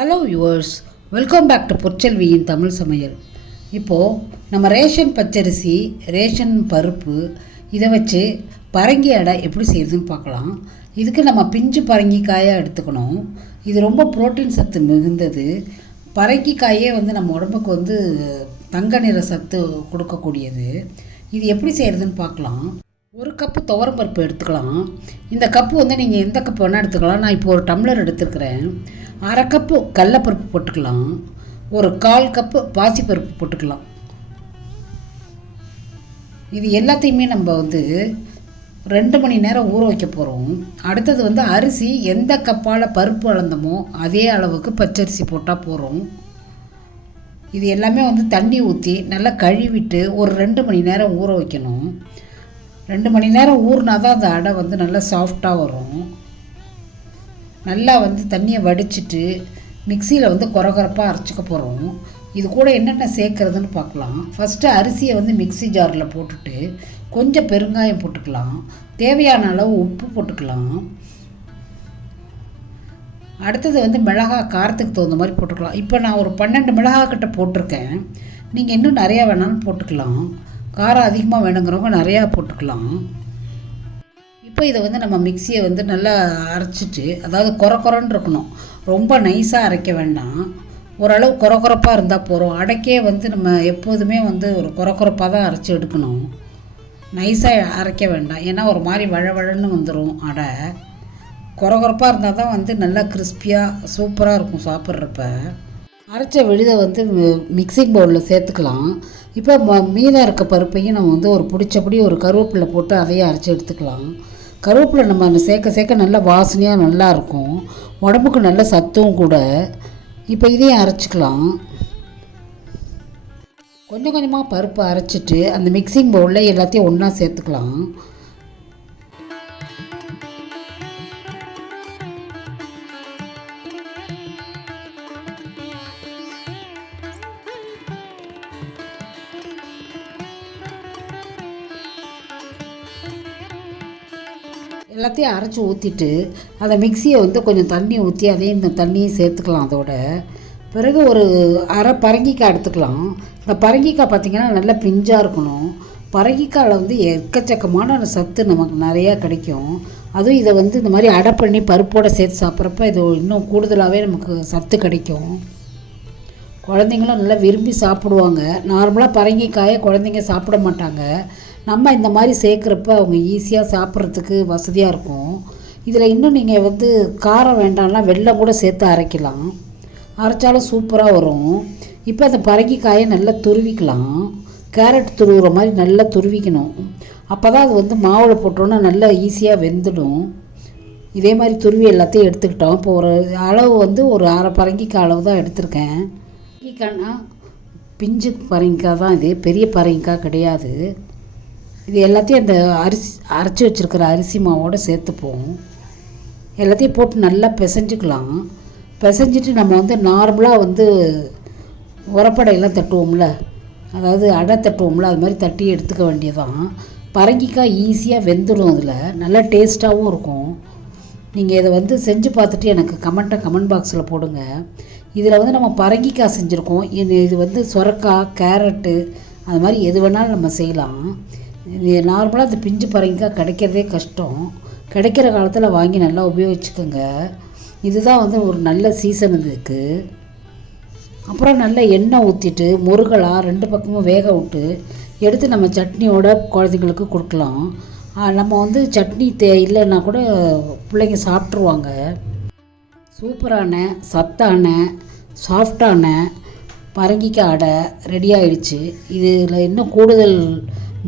Hello yours, welcome back to பொற்செல்வியின் தமிழ் சமையல். இப்போது நம்ம ரேஷன் பச்சரிசி, ரேஷன் பருப்பு இதை வச்சு பரங்கி அடை எப்படி செய்யுதுன்னு பார்க்கலாம். இதுக்கு நம்ம பிஞ்சு பரங்கிக்காயாக எடுத்துக்கணும். இது ரொம்ப புரோட்டீன் சத்து மிகுந்தது. பரங்கிக்காயே நம்ம உடம்புக்கு தங்க நிற சத்து கொடுக்கக்கூடியது. இது எப்படி செய்கிறதுன்னு பார்க்கலாம். ஒரு கப்பு துவரம்பருப்பு எடுத்துக்கலாம். இந்த கப்பு நீங்கள் எந்த கப்பு வேணால் எடுத்துக்கலாம். நான் இப்போ ஒரு டம்ளர் எடுத்துருக்கிறேன். அரை கப்பு கடலப்பருப்பு போட்டுக்கலாம். ஒரு 1/4 கப்பு பாசிப்பருப்பு போட்டுக்கலாம். இது எல்லாத்தையுமே நம்ம 2 மணி நேரம் ஊற வைக்க போகிறோம். அடுத்தது அரிசி எந்த கப்பால் பருப்பு அளந்தமோ அதே அளவுக்கு பச்சரிசி போட்டால் போகிறோம். இது எல்லாமே தண்ணி ஊற்றி நல்லா கழுவிட்டு ஒரு 2 மணி நேரம் ஊற வைக்கணும். 2 மணி நேரம் ஊறினா தான் அந்த அடை நல்லா சாஃப்டாக வரும். நல்லா தண்ணியை வடிச்சிட்டு மிக்சியில் கொரகொரப்பாக அரைச்சிக்க போகிறோம். இது கூட என்னென்ன சேர்க்குறதுன்னு பார்க்கலாம். ஃபஸ்ட்டு அரிசியை மிக்சி ஜாரில் போட்டுட்டு கொஞ்சம் பெருங்காயம் போட்டுக்கலாம். தேவையான அளவு உப்பு போட்டுக்கலாம். அடுத்தது மிளகாய் காரத்துக்கு தகுந்த மாதிரி போட்டுக்கலாம். இப்போ நான் ஒரு 12 மிளகாய் கிட்ட போட்டிருக்கேன். நீங்கள் இன்னும் நிறையா வேணாலும் போட்டுக்கலாம். காரம் அதிகமாக வேணுங்கிறவங்க நிறையா போட்டுக்கலாம். இப்போ இதை நம்ம மிக்சியை நல்லா அரைச்சிட்டு, அதாவது கொரன்னு இருக்கணும். ரொம்ப நைஸாக அரைக்க வேண்டாம். ஓரளவு கொரப்பாக இருந்தால் போகிறோம். அடைக்கே நம்ம எப்போதுமே ஒரு கொரப்பாக தான் அரைச்சி எடுக்கணும். நைஸாக அரைக்க வேண்டாம். ஏன்னா ஒரு மாதிரி வழவழன்னு வந்துடும் அடை. கொரப்பாக இருந்தால் தான் நல்லா கிறிஸ்பியாக சூப்பராக இருக்கும் சாப்பிட்றப்ப. அரைச்ச விழுதை மிக்சிங் பவுலில் சேர்த்துக்கலாம். இப்போ மீதம் இருக்க பருப்பையும் நம்ம ஒரு பிடிச்சபடி ஒரு கருவேப்பிலை போட்டு அதையும் அரைச்சி எடுத்துக்கலாம். கருவேப்பிலை நம்ம சேர்க்க நல்லா வாசனையாக நல்லாயிருக்கும். உடம்புக்கு நல்ல சத்தும் கூட. இப்போ இதையும் அரைச்சிக்கலாம். கொஞ்சம் கொஞ்சமாக பருப்பு அரைச்சிட்டு அந்த மிக்சிங் பவுலில் எல்லாத்தையும் ஒன்றா சேர்த்துக்கலாம். எல்லாத்தையும் அரைச்சி ஊற்றிட்டு அந்த மிக்சியை கொஞ்சம் தண்ணி ஊற்றி அதையும் இந்த தண்ணியை சேர்த்துக்கலாம். அதோட பிறகு ஒரு அரை பரங்கிக்காய் எடுத்துக்கலாம். இந்த பரங்கிக்காய் பார்த்திங்கன்னா நல்லா பிஞ்சாக இருக்கணும். பரங்கிக்காயில் எக்கச்சக்கமான சத்து நமக்கு நிறையா கிடைக்கும். அதுவும் இதை இந்த மாதிரி அடை பண்ணி பருப்போடு சேர்த்து சாப்பிட்றப்ப இது இன்னும் கூடுதலாகவே நமக்கு சத்து கிடைக்கும். குழந்தைங்களும் நல்லா விரும்பி சாப்பிடுவாங்க. நார்மலாக பரங்கிக்காயை குழந்தைங்க சாப்பிட மாட்டாங்க. நம்ம இந்த மாதிரி சேர்க்குறப்ப அவங்க ஈஸியாக சாப்பிட்றதுக்கு வசதியாக இருக்கும். இதில் இன்னும் நீங்கள் காரம் வேண்டாம்னா வெல்லம் கூட சேர்த்து அரைக்கலாம். அரைச்சாலும் சூப்பராக வரும். இப்போ அந்த பரங்கிக்காயை நல்லா துருவிக்கலாம். கேரட் துருவுற மாதிரி நல்லா துருவிக்கணும். அப்போ தான் அது மாவில் போட்டோன்னா நல்லா ஈஸியாக வெந்துடும். இதே மாதிரி துருவி எல்லாத்தையும் எடுத்துக்கிட்டோம். இப்போ ஒரு அளவு ஒரு அரை பரங்கிக்காய் அளவு தான் எடுத்திருக்கேன். பரங்கிக்காய்னா பிஞ்சு பரங்கிக்காய் தான் இது, பெரிய பரங்கிக்காய் கிடையாது. இது எல்லாத்தையும் அந்த அரைச்சி வச்சுருக்கிற அரிசி மாவோடு சேர்த்துப்போம். எல்லாத்தையும் போட்டு நல்லா பிசைஞ்சிக்கலாம். பிசைஞ்சிட்டு நம்ம நார்மலாக உரப்படையெல்லாம் தட்டுவோம்ல, அதாவது அடை தட்டுவோம்ல, அது மாதிரி தட்டி எடுத்துக்க வேண்டியதான். பரங்கிக்காய் ஈஸியாக வெந்துடும். அதில் நல்லா டேஸ்ட்டாகவும் இருக்கும். நீங்கள் இதை செஞ்சு பார்த்துட்டு எனக்கு கமெண்ட் பாக்ஸில் போடுங்க. இதில் நம்ம பரங்கிக்காய் செஞ்சுருக்கோம். இது சொரக்காய், கேரட்டு, அது மாதிரி எது வேணாலும் நம்ம செய்யலாம். இது நார்மலாக அந்த பிஞ்சு பரங்கிக்காய் கிடைக்கிறதே கஷ்டம். கிடைக்கிற காலத்தில் வாங்கி நல்லா உபயோகிச்சுக்கோங்க. இதுதான் ஒரு நல்ல சீசன் இதுக்கு. அப்புறம் நல்லா எண்ணெய் ஊற்றிட்டு முருகலாக 2 பக்கமும் வேக விட்டு எடுத்து நம்ம சட்னியோட குழந்தைங்களுக்கு கொடுக்கலாம். நம்ம சட்னி இல்லைன்னா கூட பிள்ளைங்க சாப்பிட்ருவாங்க. சூப்பரான சத்தான சாஃப்டான பரங்கிக்காய் அடை ரெடி ஆகிடுச்சு. இதில் இன்னும் கூடுதல்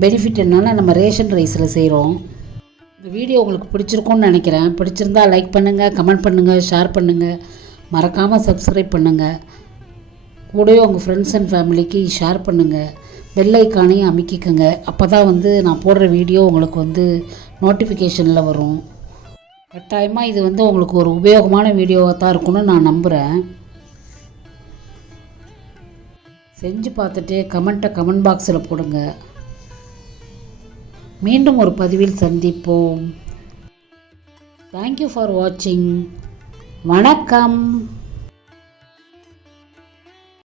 பெனிஃபிட் என்னன்னா நம்ம ரேஷன் ரைஸில் செய்கிறோம். இந்த வீடியோ உங்களுக்கு பிடிச்சிருக்கும்னு நினைக்கிறேன். பிடிச்சிருந்தால் லைக் பண்ணுங்கள், கமெண்ட் பண்ணுங்கள், ஷேர் பண்ணுங்கள், மறக்காமல் சப்ஸ்கிரைப் பண்ணுங்கள். கூடவே உங்கள் ஃப்ரெண்ட்ஸ் அண்ட் ஃபேமிலிக்கு ஷேர் பண்ணுங்கள். பெல் ஐக்கானையும் அமைக்கிக்கோங்க. அப்போ தான் நான் போடுற வீடியோ உங்களுக்கு நோட்டிஃபிகேஷனில் வரும். கட்டாயமாக இது உங்களுக்கு ஒரு உபயோகமான வீடியோவாக தான் இருக்கும்னு நான் நம்புகிறேன். செஞ்சு பார்த்துட்டு கமெண்ட் பாக்ஸில் போடுங்க. மீண்டும் ஒரு பதிவில் சந்திப்போம். தேங்க்யூ ஃபார் வாட்சிங். வணக்கம்.